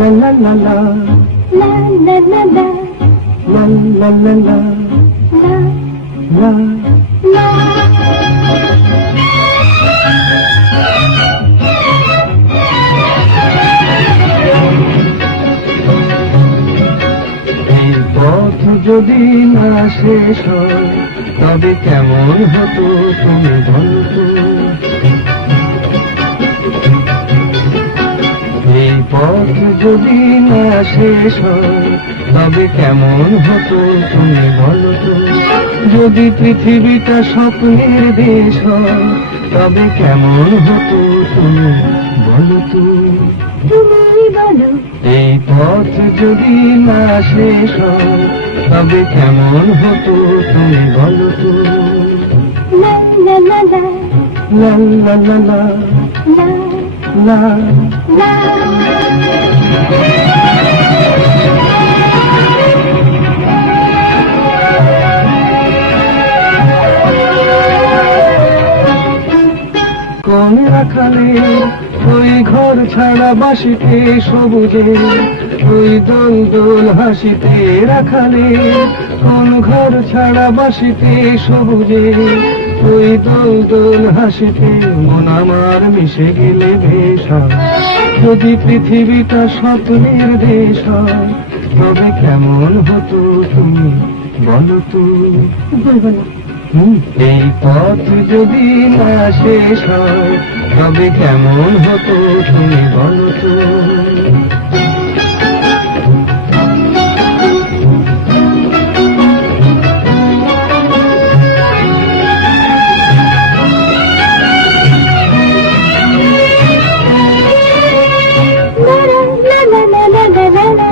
La la la la, la la la la, la la la la, la la. la। এই পথ যদি না শেষ হয় তবে কেমন হতো তুমি বলতো। এই পথ যদি না শেষ হয় তবে কেমন হতো তুমি বলতো। যদি পৃথিবীটা স্বপ্নের দেশ হয় তবে কেমন হতো তুমি বলতো। তুমি বলো এই পথ যদি না শেষ হয় তবে কেমন হতো তুমি বলতো। লা লা লা লা, লা লা লা লা, লা লা। লা। কোন রাখালে ওই ঘর ছাড়া বাসিতে সবুজে, ওই দোল দোল হাসিতে রাখালে কোন ঘর ছাড়া বাসিতে সবুজে, ওই দোল দোল হাসিতে মন আমার মিশে গেলে বেশ হয়। যদি পৃথিবীটা স্বপ্নের দেশ হয় তবে কেমন হতো তুমি বলো তো। বলবো না। এই পথ যদি না শেষ হয় তবে কেমন হতো তুমি বলো তো। লা লা লা লা লা লা লা।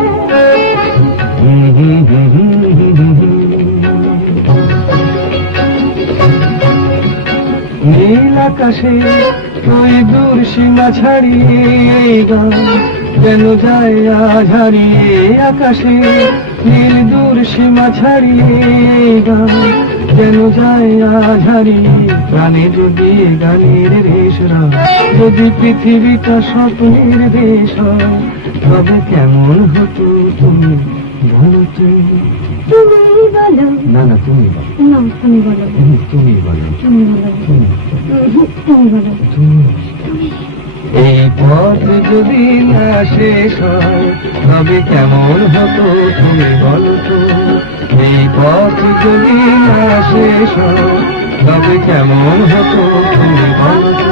নীল আকাশে ওই দূর সীমা ছাড়িয়ে এই গান যেন যায় আজ হারিয়ে। আকাশে নীল দূর সীমা ছাড়িয়ে এই গান যেন যায় আজ হারিয়ে। প্রাণে যদি গানের রেশরা, যদি পৃথিবীটা স্বপ্নের দেশ হয় তবে কেমন হতো তুমি বলো তো। তুমি বলো না না তুমি বলো। না, তুমি বলো তুমি বলো। তুমি বলো তুমি বলো। এই পথ যদি না শেষ হয় তবে কেমন হতো তুমি বলো তো। এই পথ যদি না শেষ হয় তবে কেমন হতো তুমি বলো তো।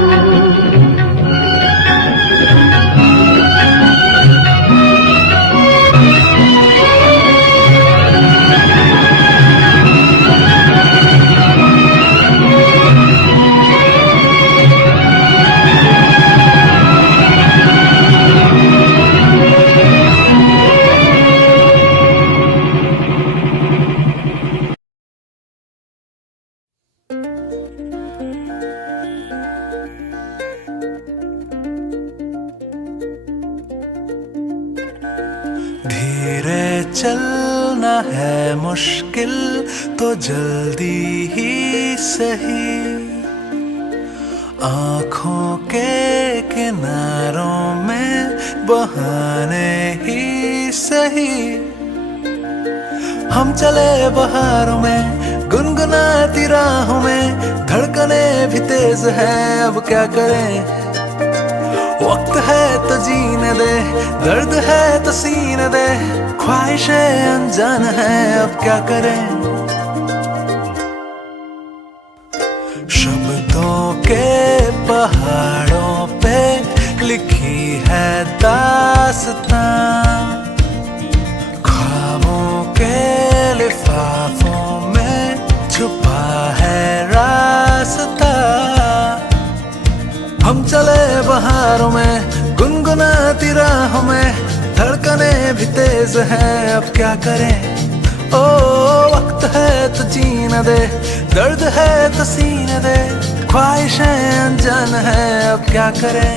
धीरे चलना है मुश्किल तो जल्दी ही सही, आँखों के किनारों में बहाने ही सही। हम चले बहारों में गुनगुनाती राहों में, धड़कने भी तेज है अब क्या करें। वक्त है तो जीने दे, दर्द है तो सीने दे, ख्वाहिशें अनजान है अब क्या करें। शब्दों के पहाड़ों पे लिखी है दास्तां, ख्वाबों के लिफाफों में छुपा है रास्ता। हम चले बहारों में गुनगुनाती राहों में, धड़कने भी तेज है अब क्या करें। ओ वक्त है तो जीने दे, दर्द है तो सीने दे, ख्वाहिशें अनजान है अब क्या करें।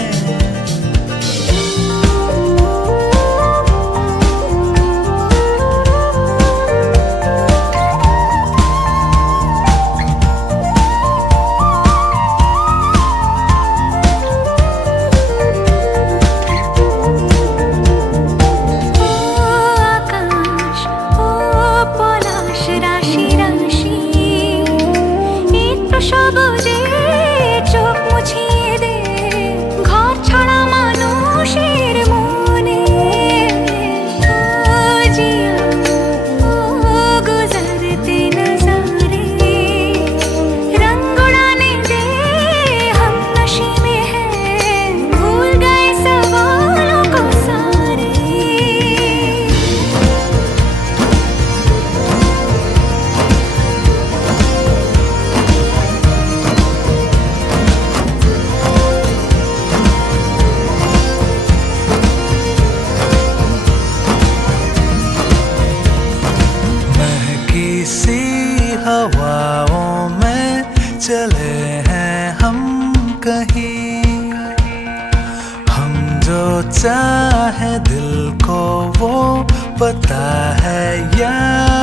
दिल को वो पता है या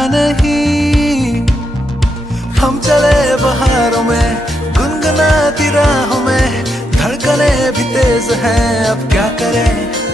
नहीं। हम चले बहारों में गुनगुनाती राहों में, धड़कने भी तेज हैं, अब क्या करें।